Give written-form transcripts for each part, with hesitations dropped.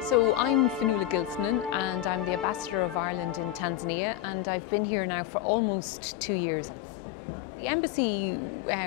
So I'm Fionnuala Gilsonan and I'm the Ambassador of Ireland in Tanzania, and I've been here now for almost 2 years. The embassy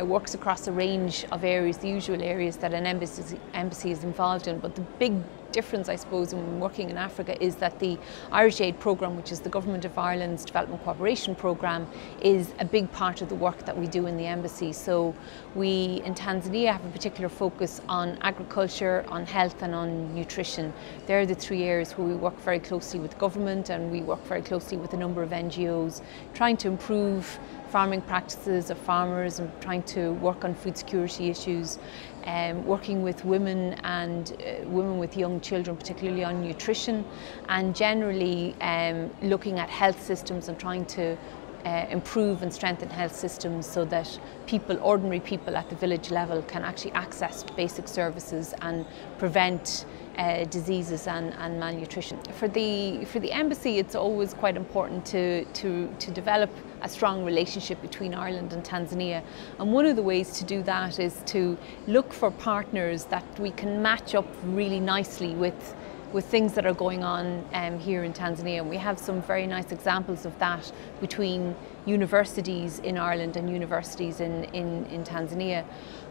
works across a range of areas, the usual areas that an embassy is involved in, but the big difference, I suppose, in working in Africa is that the Irish Aid Programme, which is the Government of Ireland's Development Cooperation Programme, is a big part of the work that we do in the embassy. So we in Tanzania have a particular focus on agriculture, on health and on nutrition. They're the three areas where we work very closely with government, and we work very closely with a number of NGOs, trying to improve farming practices of farmers and trying to work on food security issues, working with women and women with young children, particularly on nutrition, and generally looking at health systems and trying to improve and strengthen health systems so that people, ordinary people at the village level, can actually access basic services and prevent diseases and malnutrition. For the embassy, it's always quite important to develop a strong relationship between Ireland and Tanzania, and one of the ways to do that is to look for partners that we can match up really nicely with things that are going on here in Tanzania. And we have some very nice examples of that between universities in Ireland and universities in Tanzania.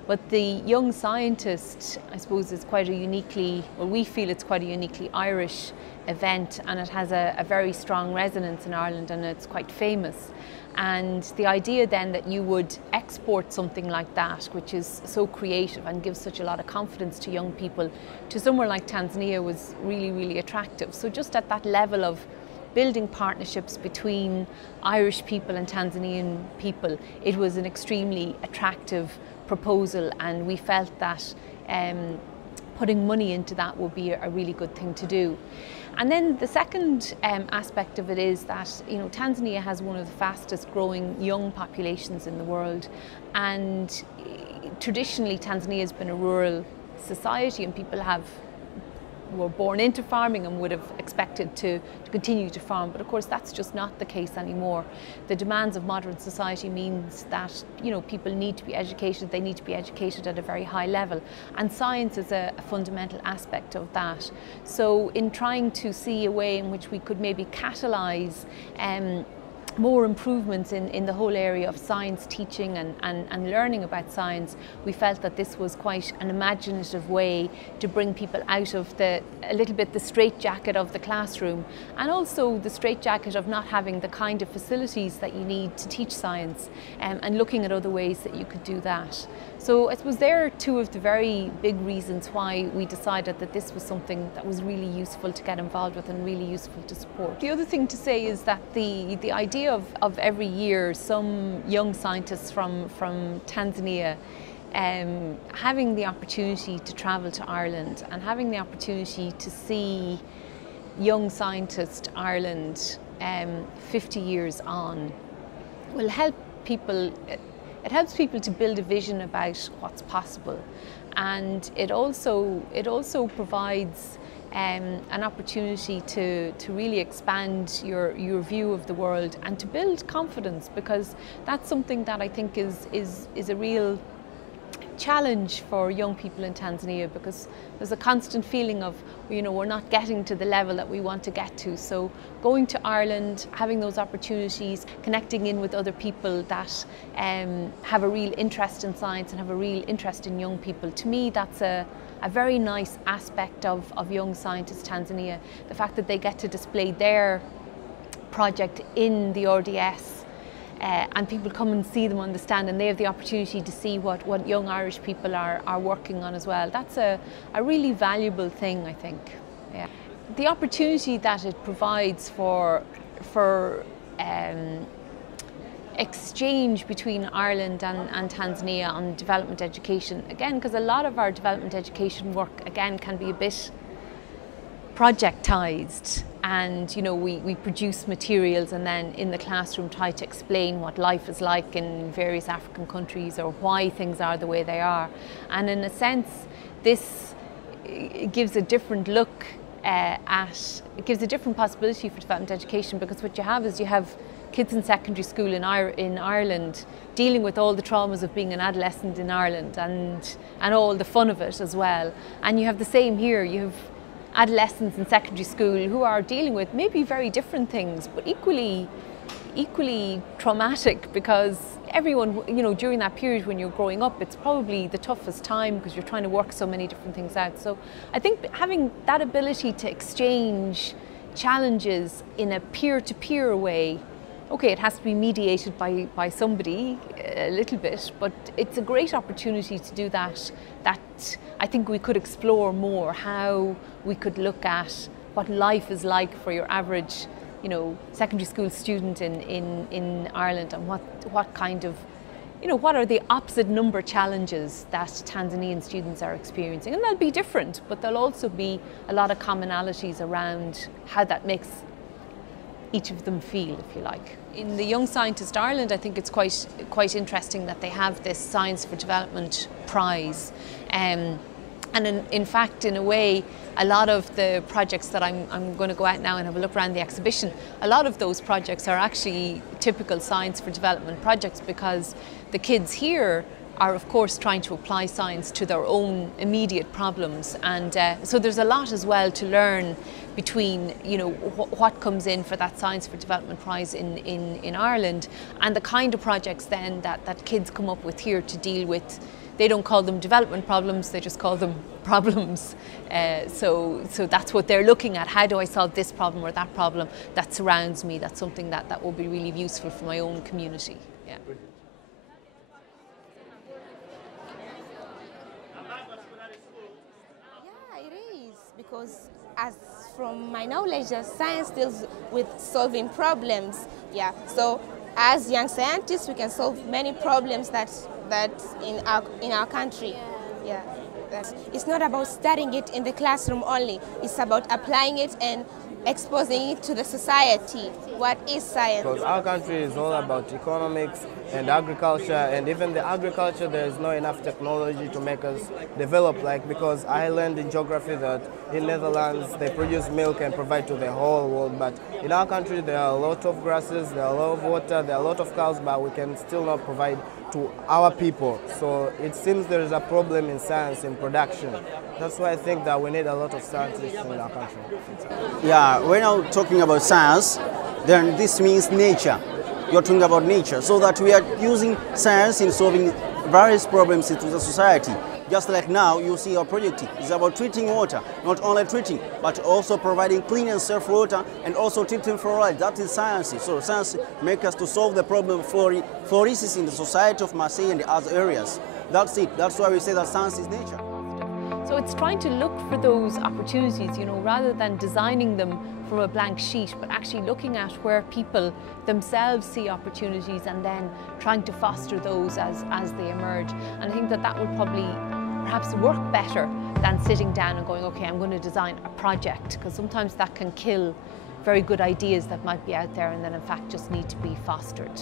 But the Young Scientist, I suppose, is quite a uniquely, well, we feel it's quite a uniquely Irish event, and it has a very strong resonance in Ireland, and it's quite famous. And the idea then that you would export something like that, which is so creative and gives such a lot of confidence to young people, to somewhere like Tanzania was really, really attractive. So just at that level of building partnerships between Irish people and Tanzanian people, it was an extremely attractive proposal, and we felt that putting money into that would be a really good thing to do. And then the second aspect of it is that, you know, Tanzania has one of the fastest growing young populations in the world, and traditionally Tanzania has been a rural society, and people were born into farming and would have expected to continue to farm. But of course that's just not the case anymore. The demands of modern society means that, you know, people need to be educated, they need to be educated at a very high level, and science is a fundamental aspect of that. So in trying to see a way in which we could maybe catalyse more improvements in the whole area of science teaching and learning about science, we felt that this was quite an imaginative way to bring people out of a little bit the straitjacket of the classroom, and also the straitjacket of not having the kind of facilities that you need to teach science, and looking at other ways that you could do that. So I suppose there are two of the very big reasons why we decided that this was something that was really useful to get involved with and really useful to support. The other thing to say is that the idea of every year some young scientists from Tanzania having the opportunity to travel to Ireland and having the opportunity to see Young Scientist Ireland 50 years on will help people. It helps people to build a vision about what's possible, and it also provides an opportunity to really expand your view of the world and to build confidence, because that's something that I think is a real challenge for young people in Tanzania, because there's a constant feeling of, you know, we're not getting to the level that we want to get to. So going to Ireland, having those opportunities, connecting in with other people that have a real interest in science and have a real interest in young people, to me that's a very nice aspect of Young Scientists Tanzania. The fact that they get to display their project in the RDS, and people come and see them on the stand, and they have the opportunity to see what young Irish people are working on as well. That's a really valuable thing, I think. Yeah. The opportunity that it provides for exchange between Ireland and Tanzania on development education, again, because a lot of our development education work, again, can be a bit projectized, and, you know, we produce materials and then in the classroom try to explain what life is like in various African countries or why things are the way they are. And in a sense, this gives a different look it gives a different possibility for development education, because what you have is you have kids in secondary school in Ireland dealing with all the traumas of being an adolescent in Ireland and all the fun of it as well. And you have the same here. You have adolescents in secondary school who are dealing with maybe very different things, but equally traumatic, because everyone, during that period when you're growing up, it's probably the toughest time because you're trying to work so many different things out. So I think having that ability to exchange challenges in a peer-to-peer way, okay, it has to be mediated by somebody a little bit, but it's a great opportunity to do that I think we could explore more, how we could look at what life is like for your average secondary school student in Ireland, and what kind of, what are the opposite number challenges that Tanzanian students are experiencing. And they'll be different, but there'll also be a lot of commonalities around how that makes each of them feel, if you like. In the Young Scientist Ireland, I think it's quite interesting that they have this Science for Development prize. And in fact, in a way, a lot of the projects that I'm going to go out now and have a look around the exhibition, a lot of those projects are actually typical Science for Development projects, because the kids here are of course trying to apply science to their own immediate problems, and so there's a lot as well to learn between what comes in for that Science for Development prize in Ireland, and the kind of projects then that kids come up with here to deal with. They don't call them development problems, they just call them problems. So that's what they're looking at. How do I solve this problem or that problem that surrounds me? That's something that will be really useful for my own community. Yeah. Yeah, it is, because as from my knowledge, science deals with solving problems. Yeah, so as young scientists, we can solve many problems that in our country. Yeah, it's not about studying it in the classroom only. It's about applying it and exposing it to the society. What is science? Because our country is all about economics and agriculture, and even the agriculture, there is not enough technology to make us develop. Because I learned in geography that in Netherlands they produce milk and provide to the whole world, but in our country there are a lot of grasses, there are a lot of water, there are a lot of cows, but we can still not provide to our people. So it seems there is a problem in science in production. That's why I think that we need a lot of scientists in our country. Yeah, we're now talking about science, then this means nature. You're talking about nature, so that we are using science in solving various problems into the society. Just like now, you see our project is about treating water, not only treating, but also providing clean and safe water, and also treating fluoride. That is science. So science makes us to solve the problem of fluorisis in the society of Marseille and the other areas. That's it. That's why we say that science is nature. So it's trying to look for those opportunities, rather than designing them from a blank sheet, but actually looking at where people themselves see opportunities and then trying to foster those as they emerge. And I think that would probably perhaps work better than sitting down and going, okay, I'm going to design a project, because sometimes that can kill very good ideas that might be out there and then in fact just need to be fostered.